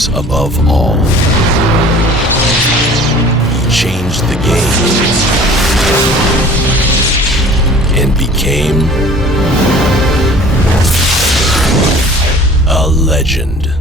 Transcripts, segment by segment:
rose above all. He changed the game and became a legend.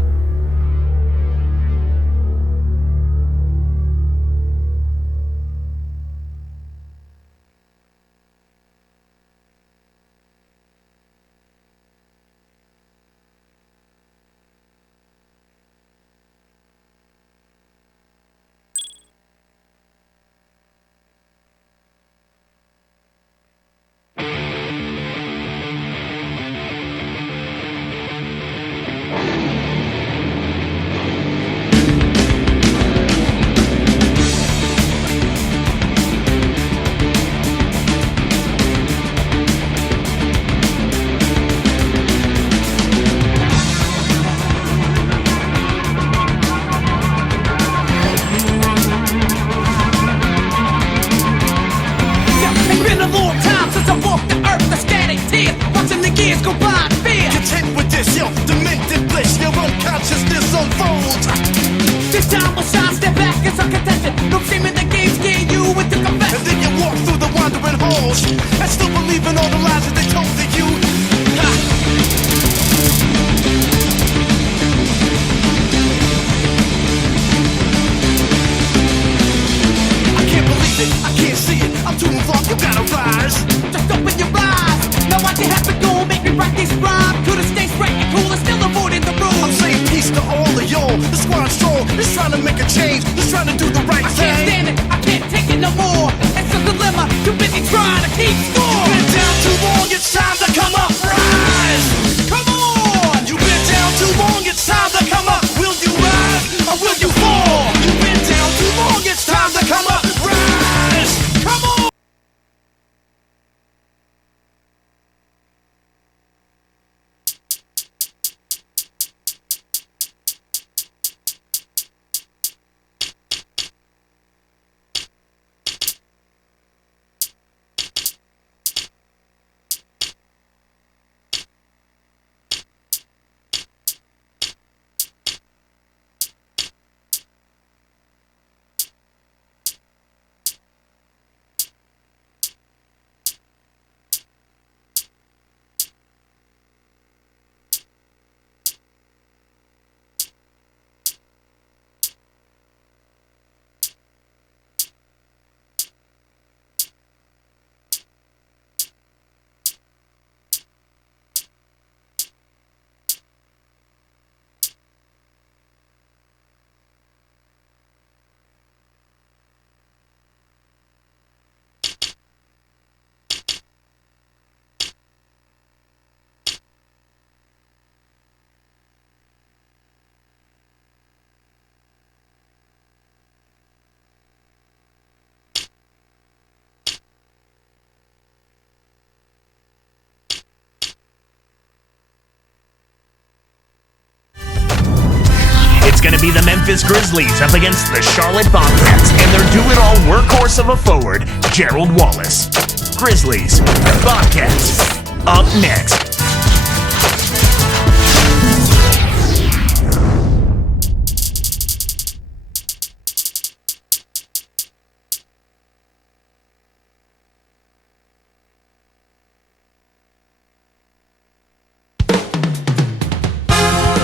It's going to be the Memphis Grizzlies up against the Charlotte Bobcats and their do-it-all workhorse of a forward, Gerald Wallace. Grizzlies, Bobcats, up next.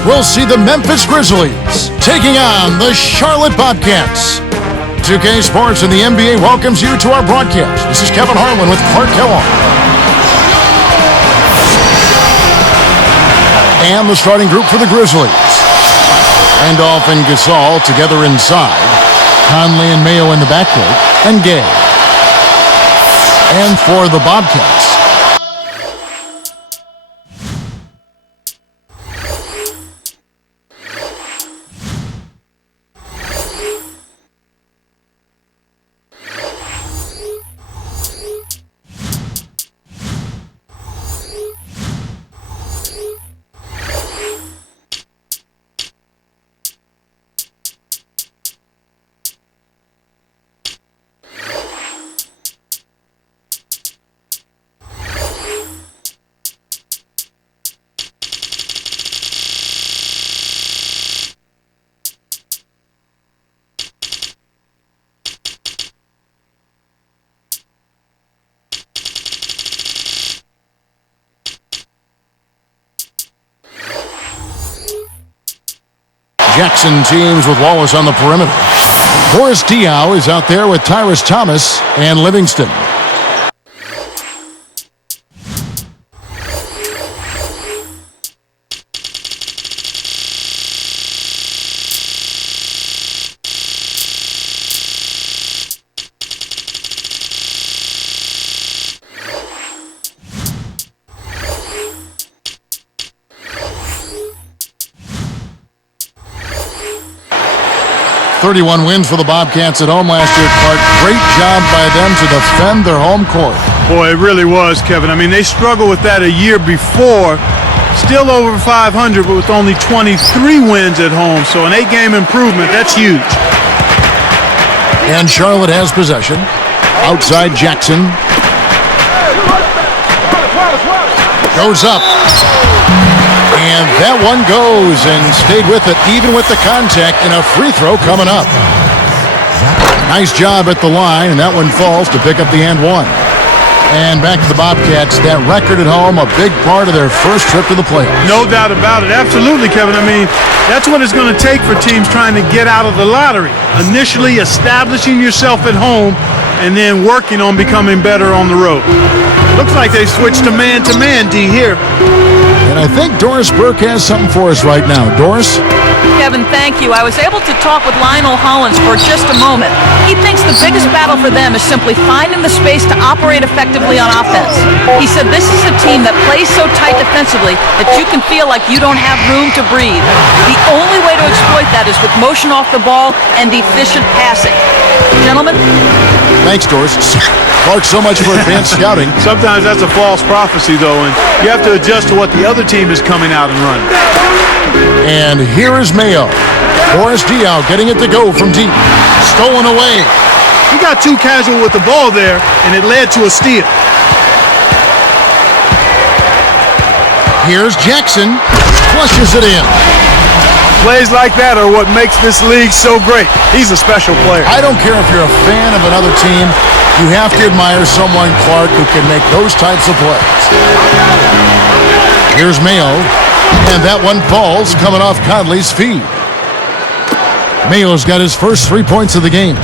We'll see the Memphis Grizzlies taking on the Charlotte Bobcats. 2K Sports and the NBA welcomes you to our broadcast. This is Kevin Harlan with Clark Kellogg. And the starting group for the Grizzlies. Randolph and Gasol together inside. Conley and Mayo in the backcourt. And Gay. And for the Bobcats, Jackson teams with Wallace on the perimeter. Boris Diaw is out there with Tyrus Thomas and Livingston. .31 wins for the Bobcats at home last year, Clark. Great job by them to defend their home court. Boy, it really was, Kevin. I mean, they struggled with that a year before. Still over 500, but with only 23 wins at home. So an 8-game improvement, that's huge. And Charlotte has possession. Outside Jackson. Goes up. And that one goes and stayed with it, even with the contact, and a free throw coming up. Nice job at the line, and that one falls to pick up the and one. And back to the Bobcats. That record at home, a big part of their first trip to the playoffs. No doubt about it. Absolutely, Kevin. I mean, that's what it's going to take for teams trying to get out of the lottery. Initially establishing yourself at home and then working on becoming better on the road. Looks like they switched to man, D, here. And I think Doris Burke has something for us right now. Doris? Kevin, thank you. I was able to talk with Lionel Hollins for just a moment. He thinks the biggest battle for them is simply finding the space to operate effectively on offense. He said this is a team that plays so tight defensively that you can feel like you don't have room to breathe. The only way to exploit that is with motion off the ball and efficient passing. Gentlemen? Thanks, Doris. Clark, so much for advanced scouting. Sometimes that's a false prophecy, though, and you have to adjust to what the other team is coming out and running. And here is Mayo. Boris Diaw getting it to go from deep. Stolen away. He got too casual with the ball there, and it led to a steal. Here's Jackson. Flushes it in. Plays like that are what makes this league so great. He's a special player. I don't care if you're a fan of another team. You have to admire someone, Clark, who can make those types of plays. Here's Mayo. And that one falls coming off Conley's feed. Mayo's got his first 3 points of the game.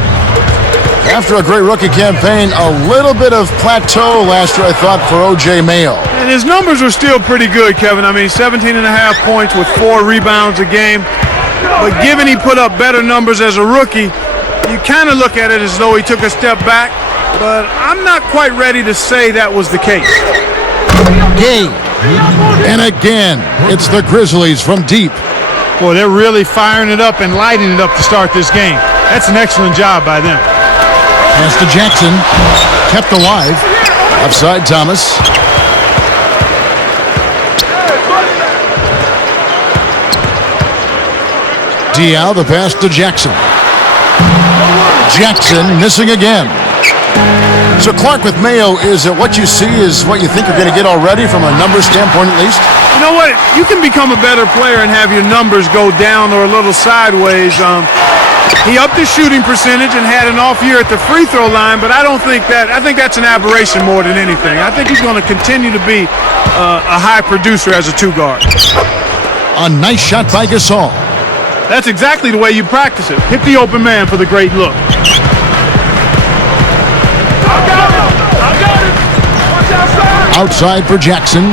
After a great rookie campaign, a little bit of plateau last year, I thought, for O.J. Mayo. And his numbers were still pretty good, Kevin. I mean, 17.5 points with 4 rebounds a game. But given he put up better numbers as a rookie, you kind of look at it as though he took a step back. But I'm not quite ready to say that was the case. Game. And again, it's the Grizzlies from deep. Boy, they're really firing it up and lighting it up to start this game. That's an excellent job by them. Pass to Jackson. Kept alive. Upside Thomas. Diaw, the pass to Jackson. Jackson missing again. So, Clark, with Mayo, is it what you see is what you think you're going to get already from a numbers standpoint at least? You know what? You can become a better player and have your numbers go down or a little sideways. He upped his shooting percentage and had an off year at the free throw line, but I don't think that. I think that's an aberration more than anything. I think he's going to continue to be a high producer as a two-guard. A nice shot by Gasol. That's exactly the way you practice it. Hit the open man for the great look. Outside for Jackson.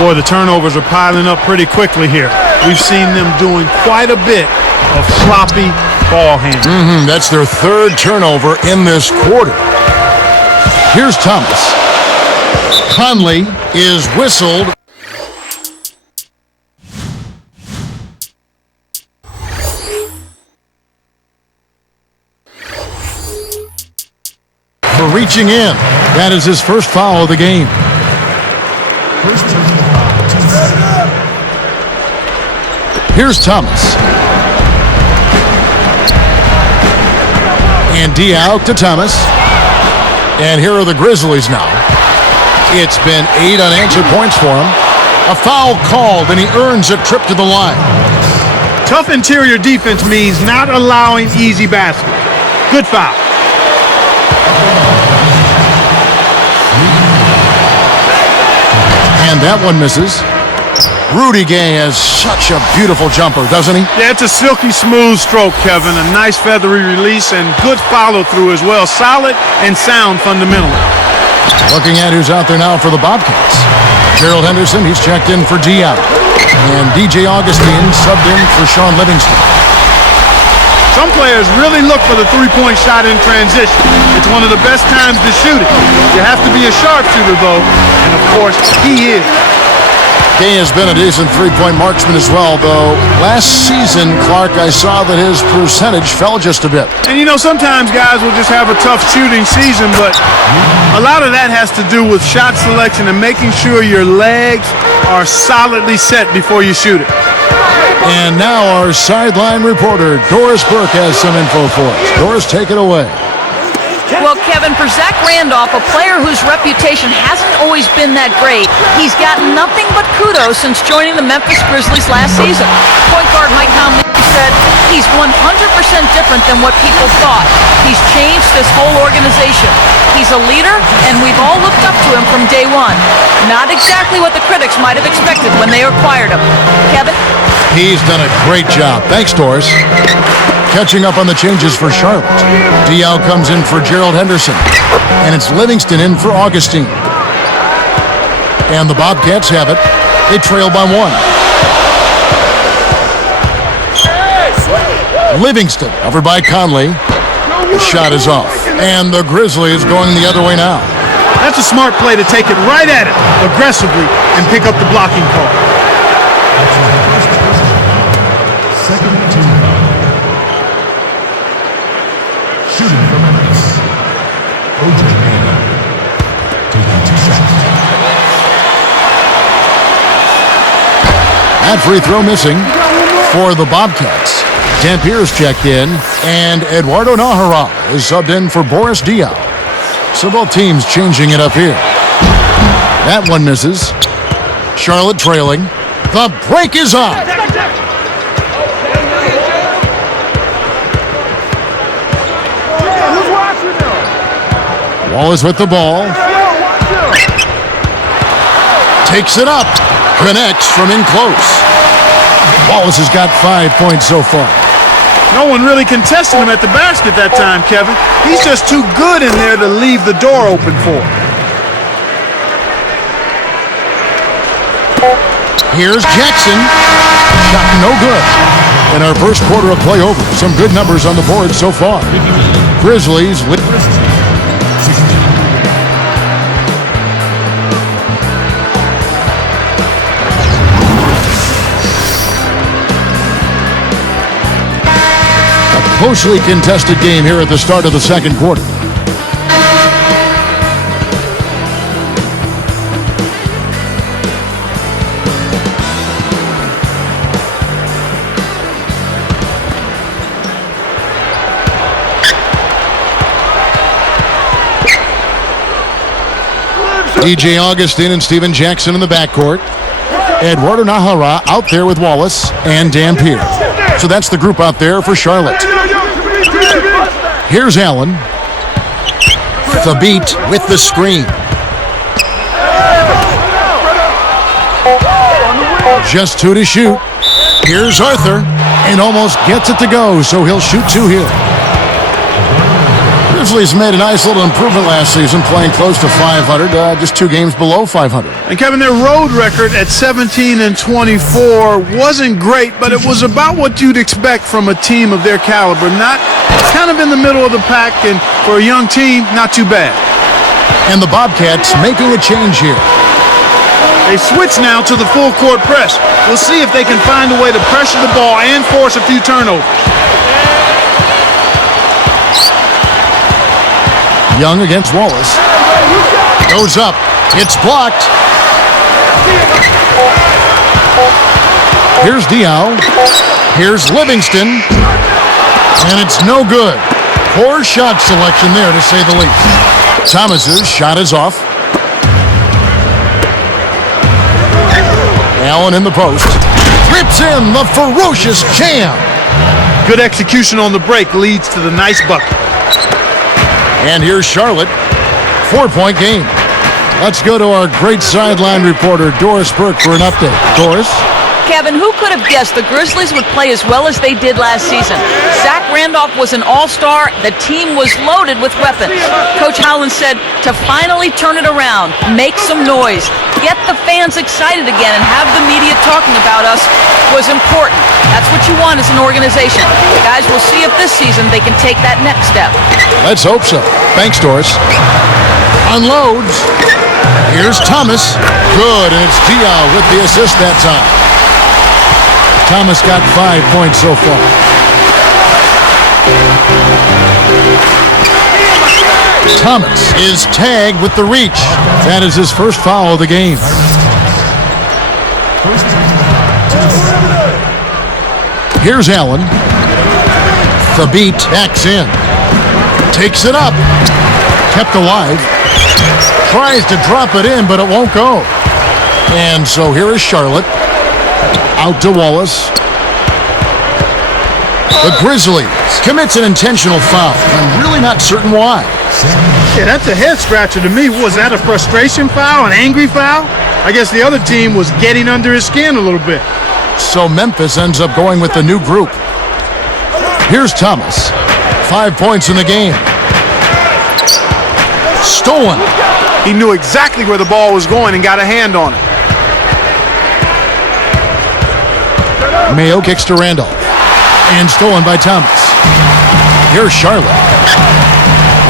Boy, the turnovers are piling up pretty quickly here. We've seen them doing quite a bit of sloppy ball handling. That's their third turnover in this quarter. Here's Thomas. Conley is whistled. For reaching in. That is his first foul of the game. Here's Thomas. And Diaw to Thomas. And here are the Grizzlies now. It's been 8 unanswered points for him. A foul called, and he earns a trip to the line. Tough interior defense means not allowing easy baskets. Good foul. And that one misses. Rudy Gay has such a beautiful jumper, doesn't he? Yeah, it's a silky smooth stroke, Kevin. A nice feathery release and good follow-through as well. Solid and sound fundamentally. Looking at who's out there now for the Bobcats. Gerald Henderson, he's checked in for Dion. And DJ Augustine subbed in for Sean Livingston. Some players really look for the three-point shot in transition. It's one of the best times to shoot it. You have to be a sharpshooter, though, and of course, he is. Gay has been a decent three-point marksman as well, though last season, Clark, I saw that his percentage fell just a bit. And you know, sometimes guys will just have a tough shooting season, but a lot of that has to do with shot selection and making sure your legs are solidly set before you shoot it. And now our sideline reporter, Doris Burke, has some info for us. Doris, take it away. Well, Kevin, for Zach Randolph, a player whose reputation hasn't always been that great, he's gotten nothing but kudos since joining the Memphis Grizzlies last season. Point guard Mike Conley said he's 100% different than what people thought. He's changed this whole organization. He's a leader, and we've all looked up to him from day one. Not exactly what the critics might have expected when they acquired him. Kevin? He's done a great job. Thanks, Doris. Catching up on the changes for Charlotte. Diaw comes in for Gerald Henderson. And it's Livingston in for Augustine. And the Bobcats have it. They trail by 1. Livingston over by Conley. The shot is off. And the Grizzlies going the other way now. That's a smart play to take it right at it aggressively and pick up the blocking call. Shooting for Memphis. Taking 2 shots. That free throw missing for the Bobcats. Dampier's checked in, and Eduardo Nahara is subbed in for Boris Diaw. So both teams changing it up here. That one misses. Charlotte trailing. The break is on. Wallace with the ball. Takes it up. Connects from in close. Wallace has got 5 points so far. No one really contested him at the basket that time, Kevin. He's just too good in there to leave the door open for him. Here's Jackson. Shot no good. In our first quarter of play over, some good numbers on the board so far. Grizzlies with... closely contested game here at the start of the second quarter. DJ Augustine and Steven Jackson in the backcourt. Eduardo Nahara out there with Wallace and Dampier. So that's the group out there for Charlotte. Here's Allen. The beat with the screen. Just 2 to shoot. Here's Arthur. And almost gets it to go, so he'll shoot 2 here. Grizzlies made a nice little improvement last season, playing close to 500, just 2 games below 500. And Kevin, their road record at 17-24 wasn't great, but it was about what you'd expect from a team of their caliber. Not kind of in the middle of the pack, and for a young team, not too bad. And the Bobcats making a change here. They switch now to the full court press. We'll see if they can find a way to pressure the ball and force a few turnovers. Young against Wallace. Goes up. It's blocked. Here's Diaw. Here's Livingston. And it's no good. Poor shot selection there, to say the least. Thomas's shot is off. Allen in the post. Rips in the ferocious jam. Good execution on the break leads to the nice bucket. And here's Charlotte. 4-point game. Let's go to our great sideline reporter, Doris Burke, for an update. Doris? Kevin, who could have guessed the Grizzlies would play as well as they did last season? Zach Randolph was an all-star. The team was loaded with weapons. Coach Howland said to finally turn it around, make some noise, get the fans excited again, and have the media talking about us was important. That's what you want as an organization. Guys, we'll see if this season they can take that next step. Let's hope so. Thanks, Doris. Unloads. Here's Thomas. Good, and it's Diaw with the assist that time. Thomas got 5 points so far. Thomas is tagged with the reach. That is his first foul of the game. Here's Allen. The beat backs in. Takes it up. Kept alive. Tries to drop it in, but it won't go. And so here is Charlotte. Out to Wallace. The Grizzlies commits an intentional foul. I'm really not certain why. Yeah, that's a head scratcher to me. Was that a frustration foul, an angry foul? I guess the other team was getting under his skin a little bit. So Memphis ends up going with the new group. Here's Thomas. 5 points in the game. Stolen. He knew exactly where the ball was going and got a hand on it. Mayo kicks to Randolph. And stolen by Thomas. Here's Charlotte.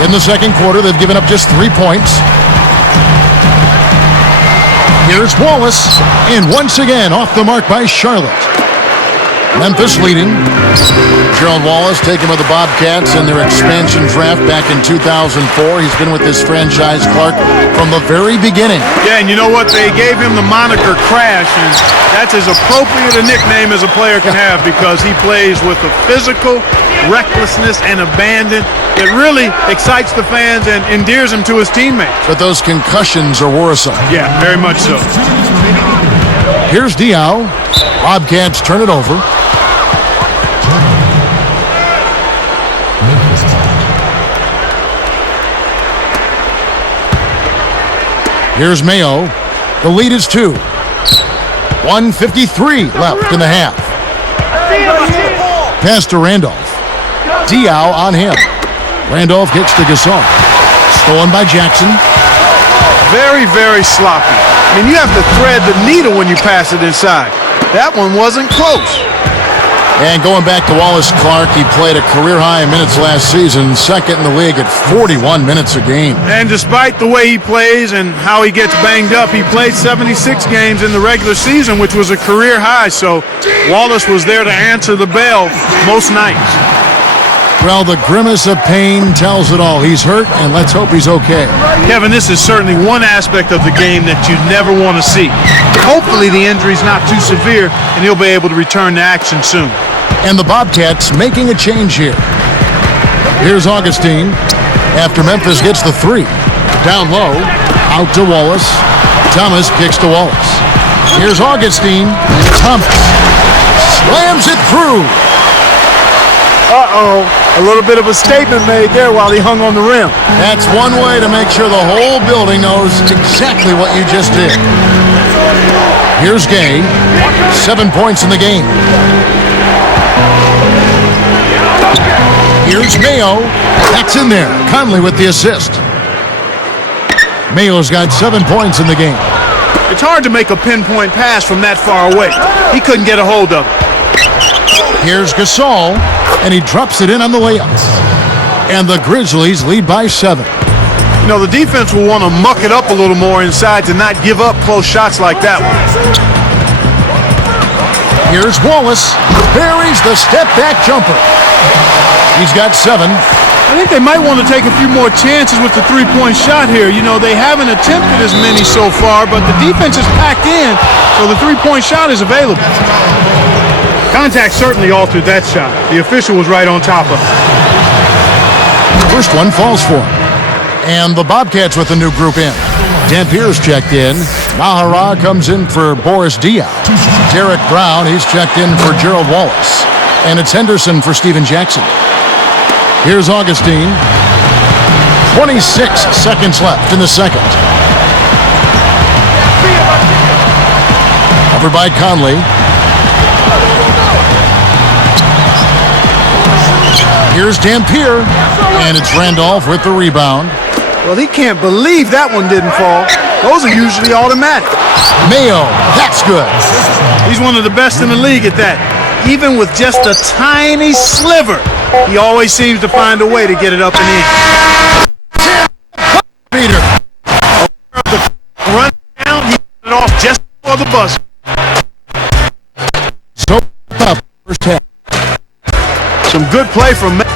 In the second quarter, they've given up just 3 points. Here's Wallace. And once again, off the mark by Charlotte. Memphis leading. Gerald Wallace taken with the Bobcats in their expansion draft back in 2004. He's been with this franchise, Clark, from the very beginning. Yeah, and you know what? They gave him the moniker Crash, and that's as appropriate a nickname as a player can have because he plays with a physical recklessness and abandon that really excites the fans and endears him to his teammates. But those concussions are worrisome. Yeah, very much so. Here's Diaw. Bobcats turn it over. Here's Mayo. The lead is 2. 1:53 left in the half. Pass to Randolph. Diaw on him. Randolph kicks to Gasol. Stolen by Jackson. Very, very sloppy. I mean, you have to thread the needle when you pass it inside. That one wasn't close. And going back to Wallace Clark, he played a career-high minutes last season, second in the league at 41 minutes a game. And despite the way he plays and how he gets banged up, he played 76 games in the regular season, which was a career high. So Wallace was there to answer the bell most nights. Well, the grimace of pain tells it all. He's hurt, and let's hope he's okay. Kevin, this is certainly one aspect of the game that you never want to see. Hopefully the injury's not too severe, and he'll be able to return to action soon. And the Bobcats making a change here. Here's Augustine after Memphis gets the 3. Down low, out to Wallace. Thomas kicks to Wallace. Here's Augustine. Thomas slams it through. Uh-oh, a little bit of a statement made there while he hung on the rim. That's one way to make sure the whole building knows exactly what you just did. Here's Gay. 7 points in the game. Here's Mayo. That's in there. Conley with the assist. Mayo's got 7 points in the game. It's hard to make a pinpoint pass from that far away. He couldn't get a hold of it. Here's Gasol, and he drops it in on the layup. And the Grizzlies lead by 7. You know, the defense will want to muck it up a little more inside to not give up close shots like that one. Here's Wallace. Buries the step-back jumper. He's got 7. I think they might want to take a few more chances with the three-point shot here. You know, they haven't attempted as many so far, but the defense is packed in, so the three-point shot is available. Contact certainly altered that shot. The official was right on top of it. First one falls for him. And the Bobcats with a new group in. Dampier's checked in. Nahara comes in for Boris Diaw. Derek Brown, he's checked in for Gerald Wallace. And it's Henderson for Steven Jackson. Here's Augustine. 26 seconds left in the second. Covered by Conley. Here's Dampier, and it's Randolph with the rebound. Well, he can't believe that one didn't fall. Those are usually automatic. Mayo, that's good. He's one of the best in the league at that. Even with just a tiny sliver, he always seems to find a way to get it up and in. Peter. Run down, he got it off just before the buzzer. So up, first half. Some good play from Mayo.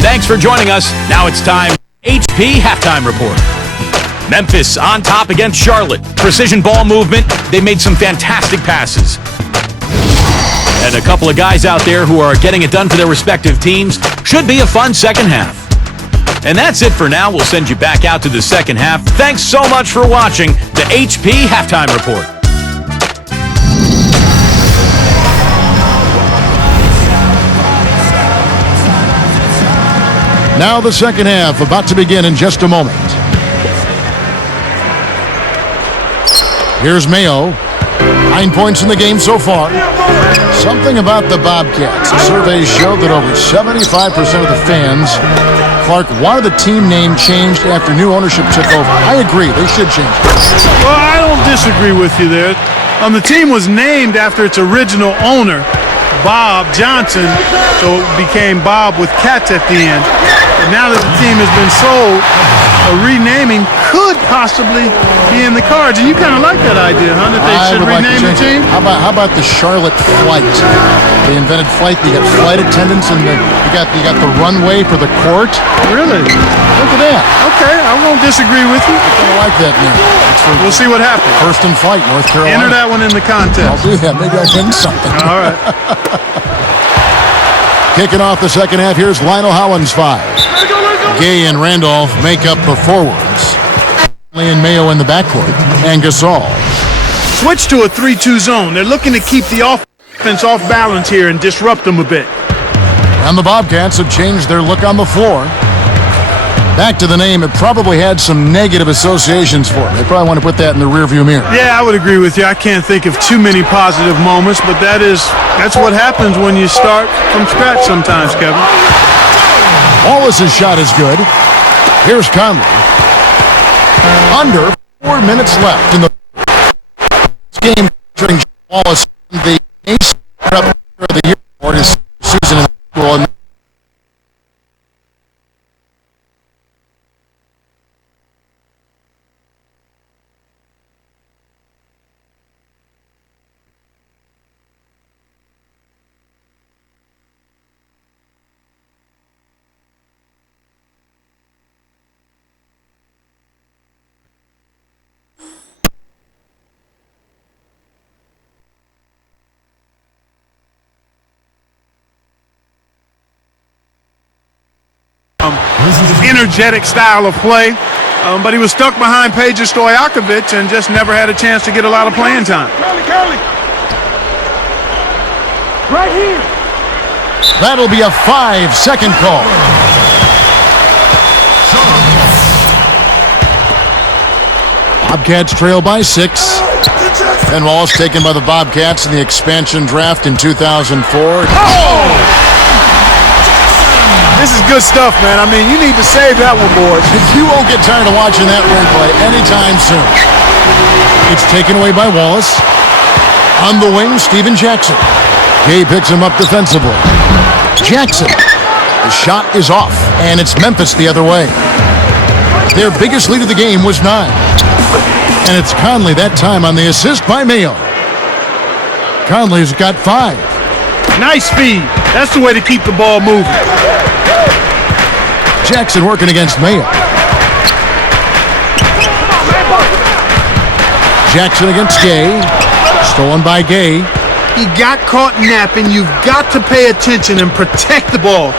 Thanks for joining us. Now it's time. HP Halftime Report. Memphis on top against Charlotte. Precision ball movement. They made some fantastic passes. And a couple of guys out there who are getting it done for their respective teams. Should be a fun second half. And that's it for now. We'll send you back out to the second half. Thanks so much for watching the HP Halftime Report. Now the second half about to begin in just a moment. Here's Mayo. 9 points in the game so far. Something about the Bobcats. The surveys show that over 75% of the fans, Clark, wanted the team name changed after new ownership took over. I agree, they should change it. Well, I don't disagree with you there. The team was named after its original owner, Bob Johnson, so it became Bob with cats at the end. But now that the team has been sold, a renaming could possibly be in the cards. And you kind of like that idea, huh? That they should rename the team? How about the Charlotte Flight? They invented flight. You got flight attendants, and you got the runway for the court. Really? Look at that. Okay, I won't disagree with you. I like that name. We'll see what happens. First in Flight, North Carolina. Enter that one in the contest. I'll do that. Maybe I'll win something. All right. Kicking off the second half, here's Lionel Hollins 5. Gay and Randolph make up the forwards. And Mayo in the backcourt, and Gasol. Switch to a 3-2 zone. They're looking to keep the offense off balance here and disrupt them a bit. And the Bobcats have changed their look on the floor. Back to the name, it probably had some negative associations for them. They probably want to put that in the rearview mirror. Yeah, I would agree with you. I can't think of too many positive moments, but that's what happens when you start from scratch sometimes, Kevin. Wallace's shot is good. Here's Conley. Under 4 minutes left in the game featuring Wallace. The ace of the year award is Susan and school. Energetic style of play, but he was stuck behind Peja Stojakovic and just never had a chance to get a lot of playing time. Right here. That'll be a 5-second call. Bobcats trail by 6. And Wallace taken by the Bobcats in the expansion draft in 2004. This is good stuff, man. I mean, you need to save that one, boys. You won't get tired of watching that replay anytime soon. It's taken away by Wallace. On the wing, Steven Jackson. Gay picks him up defensively. Jackson. The shot is off, and it's Memphis the other way. Their biggest lead of the game was 9. And it's Conley that time on the assist by Mayo. Conley's got 5. Nice speed. That's the way to keep the ball moving. Jackson working against Mayo. Jackson against Gay. Stolen by Gay. He got caught napping. You've got to pay attention and protect the ball.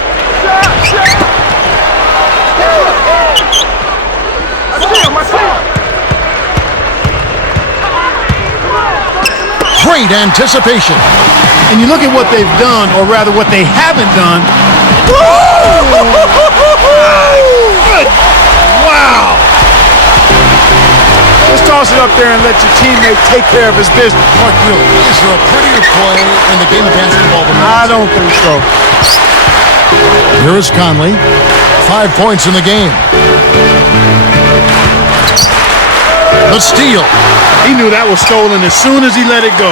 Great anticipation. And you look at what they've done, or rather what they haven't done. Wow. Let's talk toss it up there and let your teammate take care of his business. Mark, really, is there a prettier play in the game of basketball than I that? don't think so. Here is Conley. 5 points in the game. The steal. He knew that was stolen as soon as he let it go.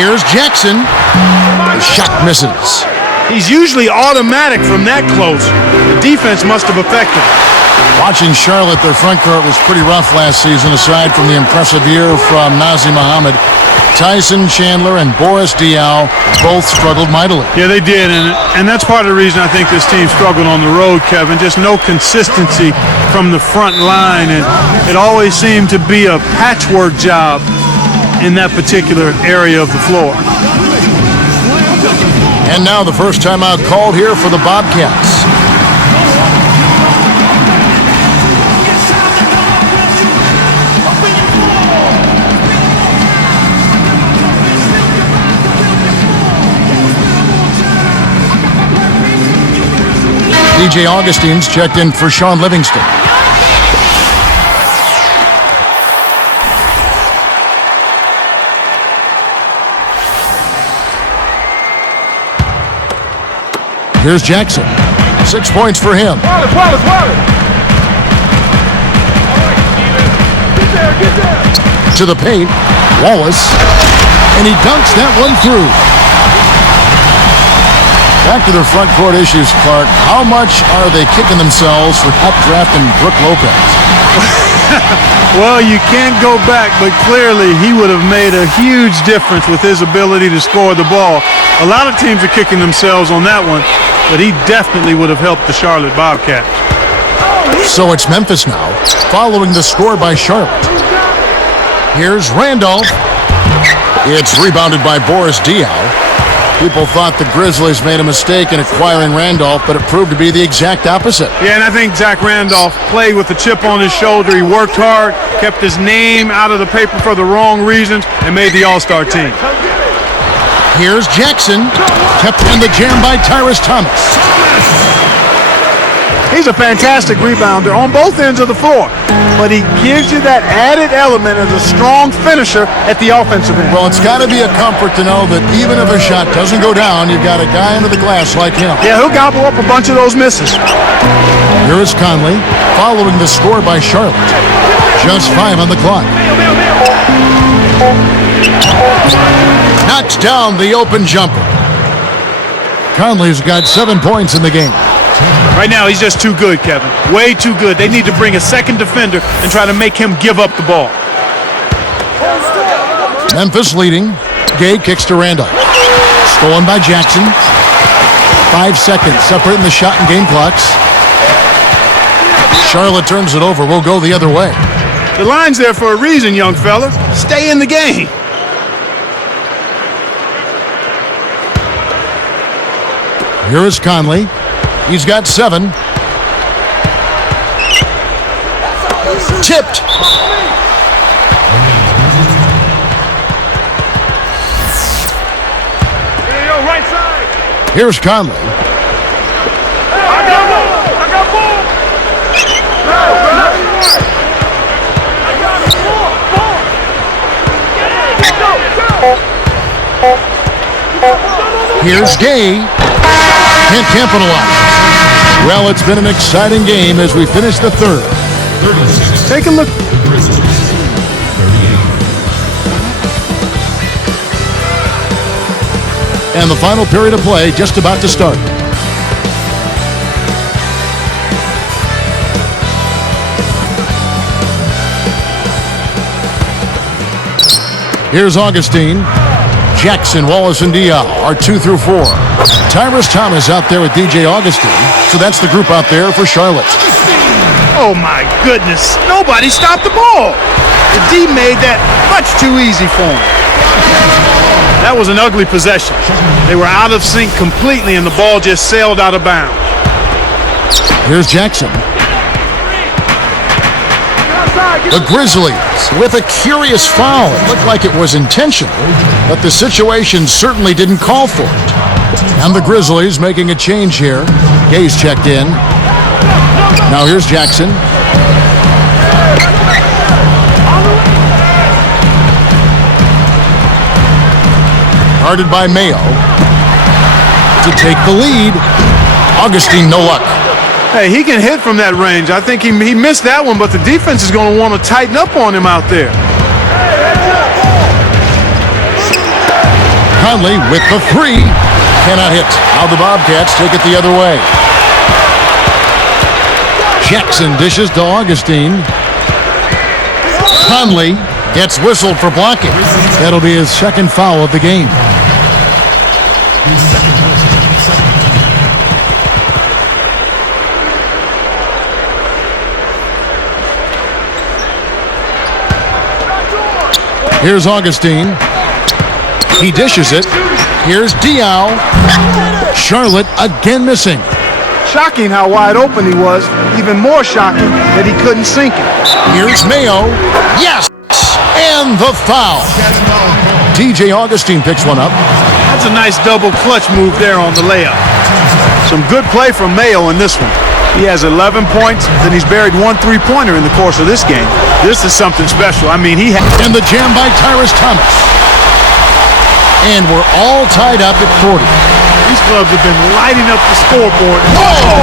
Here's Jackson. The shot misses. He's usually automatic from that close. The defense must have affected him. Watching Charlotte, their front court was pretty rough last season, aside from the impressive year from Nazir Muhammad. Tyson Chandler and Boris Diaw both struggled mightily. Yeah, they did, and that's part of the reason I think this team struggled on the road, Kevin. Just no consistency from the front line, and it always seemed to be a patchwork job in that particular area of the floor. And now the first timeout called here for the Bobcats. DJ Augustine's checked in for Sean Livingston. Here's Jackson. 6 points for him. Wallace. Get there. To the paint, Wallace, and he dunks that one through. Back to their front court issues, Clark. How much are they kicking themselves for not drafting Brook Lopez? Well, you can't go back, but clearly he would have made a huge difference with his ability to score the ball. A lot of teams are kicking themselves on that one, but he definitely would have helped the Charlotte Bobcats. So it's Memphis now, following the score by Charlotte. Here's Randolph. It's rebounded by Boris Diaw. People thought the Grizzlies made a mistake in acquiring Randolph, but it proved to be the exact opposite. Yeah, and I think Zach Randolph played with a chip on his shoulder. He worked hard, kept his name out of the paper for the wrong reasons, and made the All-Star team. Here's Jackson, kept in the jam by Tyrus Thomas. He's a fantastic rebounder on both ends of the floor, but he gives you that added element as a strong finisher at the offensive end. Well, it's got to be a comfort to know that even if a shot doesn't go down, you've got a guy under the glass like him. Yeah, he'll gobble up a bunch of those misses. Here is Conley, following the score by Charlotte. Just 5 on the clock. Knocks down the open jumper. Conley's got 7 points in the game. Right now, he's just too good, Kevin. Way too good. They need to bring a second defender and try to make him give up the ball. Memphis leading. Gay kicks to Randolph. Stolen by Jackson. 5 seconds separating the shot and game clocks. Charlotte turns it over. We'll go the other way. The line's there for a reason, young fella. Stay in the game. Here is Conley. He's got 7. Tipped. Right side. Here's Conley. I got ball. Here's Gay. Can't capitalize. Well, it's been an exciting game as we finish the third. Take a look. And the final period of play just about to start. Here's Augustine. Jackson, Wallace, and Diaw are 2 through 4. Tyrus Thomas out there with DJ Augustine. So that's the group out there for Charlotte. Oh, my goodness. Nobody stopped the ball. The D made that much too easy for him. That was an ugly possession. They were out of sync completely, and the ball just sailed out of bounds. Here's Jackson. The Grizzlies with a curious foul. It looked like it was intentional, but the situation certainly didn't call for it. And the Grizzlies making a change here. Gay's checked in. Now here's Jackson. Guarded by Mayo. To take the lead. Augustine, no luck. Hey, he can hit from that range. I think he missed that one, but the defense is going to want to tighten up on him out there. Conley with the three. Cannot hit. Now the Bobcats take it the other way. Jackson dishes to Augustine. Conley gets whistled for blocking. That'll be his second foul of the game. Here's Augustine. He dishes it. Here's Diao. Charlotte again missing. Shocking how wide open he was. Even more shocking that he couldn't sink it. Here's Mayo. Yes! And the foul. DJ Augustine picks one up. That's a nice double clutch move there on the layup. Some good play from Mayo in this one. He has 11 points, then he's buried one three-pointer in the course of this game. This is something special. I mean, And the jam by Tyrus Thomas. And we're all tied up at 40. These clubs have been lighting up the scoreboard. Whoa!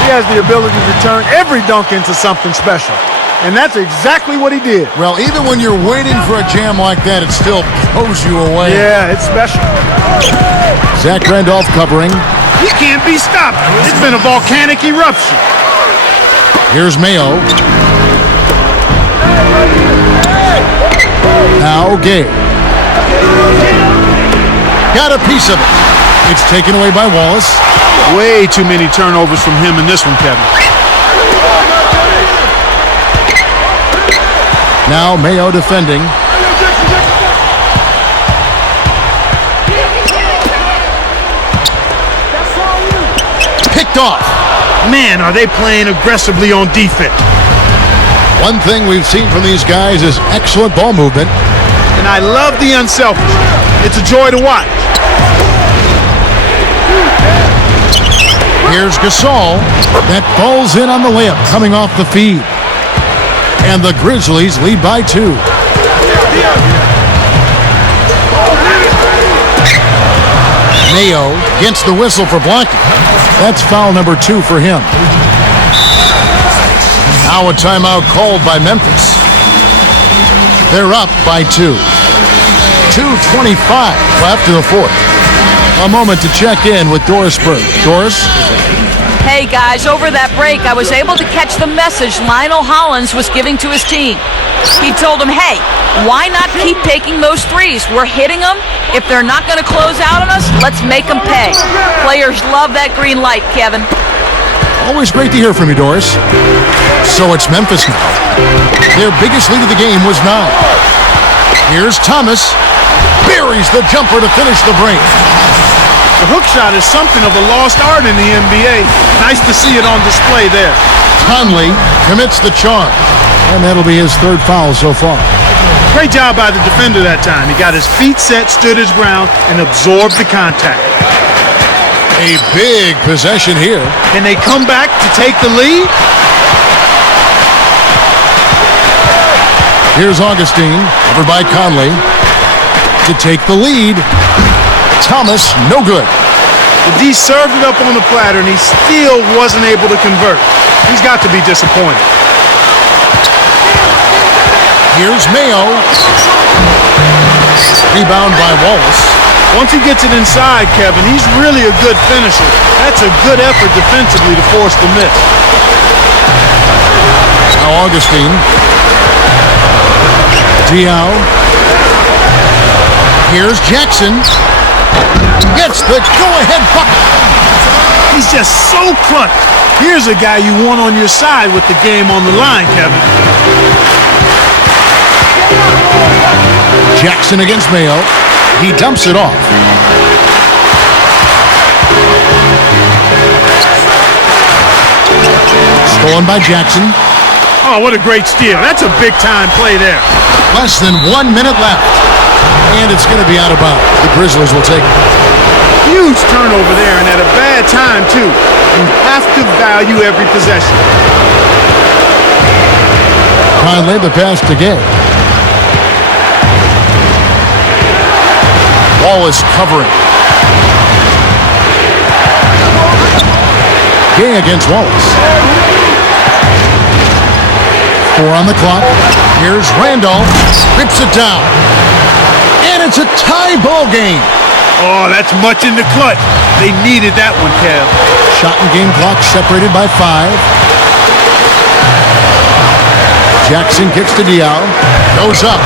He has the ability to turn every dunk into something special. And that's exactly what he did. Well, even when you're waiting for a jam like that, it still blows you away. Yeah, it's special. Zach Randolph covering. He can't be stopped. It's been a volcanic eruption. Here's Mayo. Now Gay. Got a piece of it. It's taken away by Wallace. Way too many turnovers from him in this one, Kevin. Now Mayo defending. Picked off. Man, are they playing aggressively on defense. One thing we've seen from these guys is excellent ball movement. And I love the unselfishness. It's a joy to watch. Here's Gasol. That falls in on the layup coming off the feed. And the Grizzlies lead by 2. Mayo gets the whistle for blocking. That's foul number 2 for him. Now a timeout called by Memphis. They're up by 2. 2:25 left in the fourth. A moment to check in with Doris Berg. Doris? Hey guys, over that break, I was able to catch the message Lionel Hollins was giving to his team. He told them, hey, why not keep taking those threes? We're hitting them. If they're not going to close out on us, let's make them pay. Players love that green light, Kevin. Always great to hear from you, Doris. So it's Memphis now. Their biggest lead of the game was 9. Here's Thomas. Buries the jumper to finish the break. The hook shot is something of a lost art in the NBA. Nice to see it on display there. Conley commits the charge. And that'll be his 3rd foul so far. Great job by the defender that time. He got his feet set, stood his ground, and absorbed the contact. A big possession here. Can they come back to take the lead? Here's Augustine, covered by Conley, to take the lead. Thomas, no good. The D served it up on the platter, and he still wasn't able to convert. He's got to be disappointed. Here's Mayo. Rebound by Wallace. Once he gets it inside, Kevin, he's really a good finisher. That's a good effort defensively to force the miss. Now Augustine. Diao. Here's Jackson. Gets the go-ahead bucket. He's just so clutch. Here's a guy you want on your side with the game on the line, Kevin. Jackson against Mayo. He dumps it off. Stolen by Jackson. Oh, what a great steal. That's a big-time play there. Less than 1 minute left. And it's going to be out of bounds. The Grizzlies will take it. Huge turnover there, and at a bad time, too. You have to value every possession. Conley, the pass to Gay. Wallace covering. Gay against Wallace. 4 on the clock. Here's Randolph. Rips it down. And it's a tie ball game. Oh, that's much in the clutch. They needed that one, Kev. Shot and game clock separated by 5. Jackson kicks to Diao. Goes up.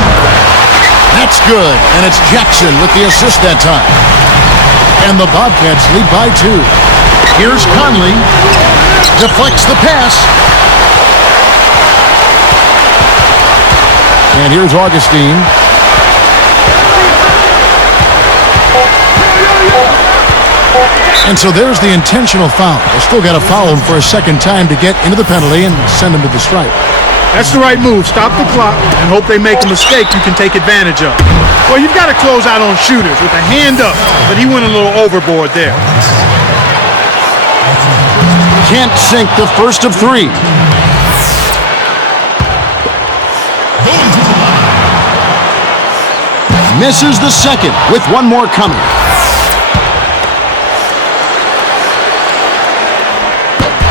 That's good. And it's Jackson with the assist that time. And the Bobcats lead by 2. Here's Conley. Deflects the pass. And here's Augustine. And so there's the intentional foul. They still got to foul him for a second time to get into the penalty and send him to the stripe. That's the right move. Stop the clock and hope they make a mistake you can take advantage of. Well, you've got to close out on shooters with a hand up, but he went a little overboard there. Can't sink the first of 3. Misses the second with one more coming.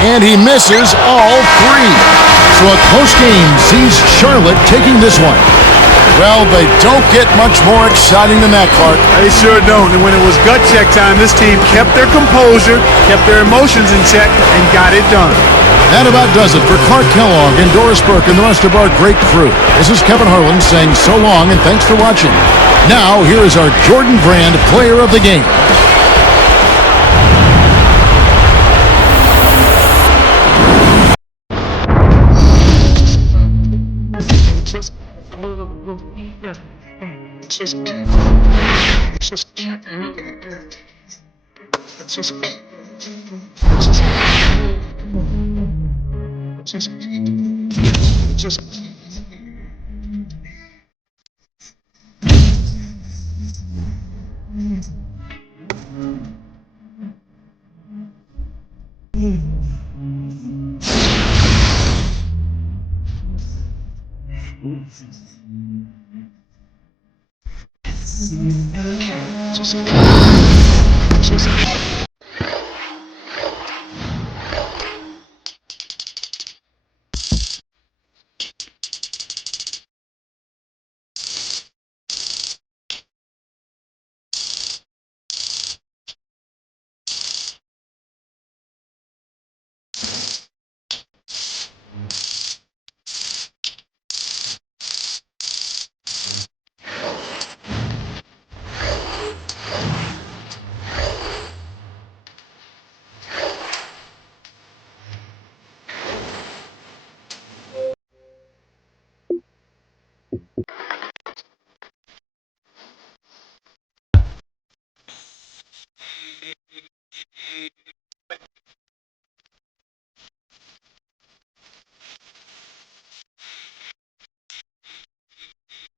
And he misses all 3. So a close game sees Charlotte taking this one. Well, they don't get much more exciting than that, Clark. They sure don't. And when it was gut check time, this team kept their composure, kept their emotions in check, and got it done. That about does it for Clark Kellogg and Doris Burke and the rest of our great crew. This is Kevin Harlan saying so long and thanks for watching. Now, here is our Jordan Brand Player of the Game.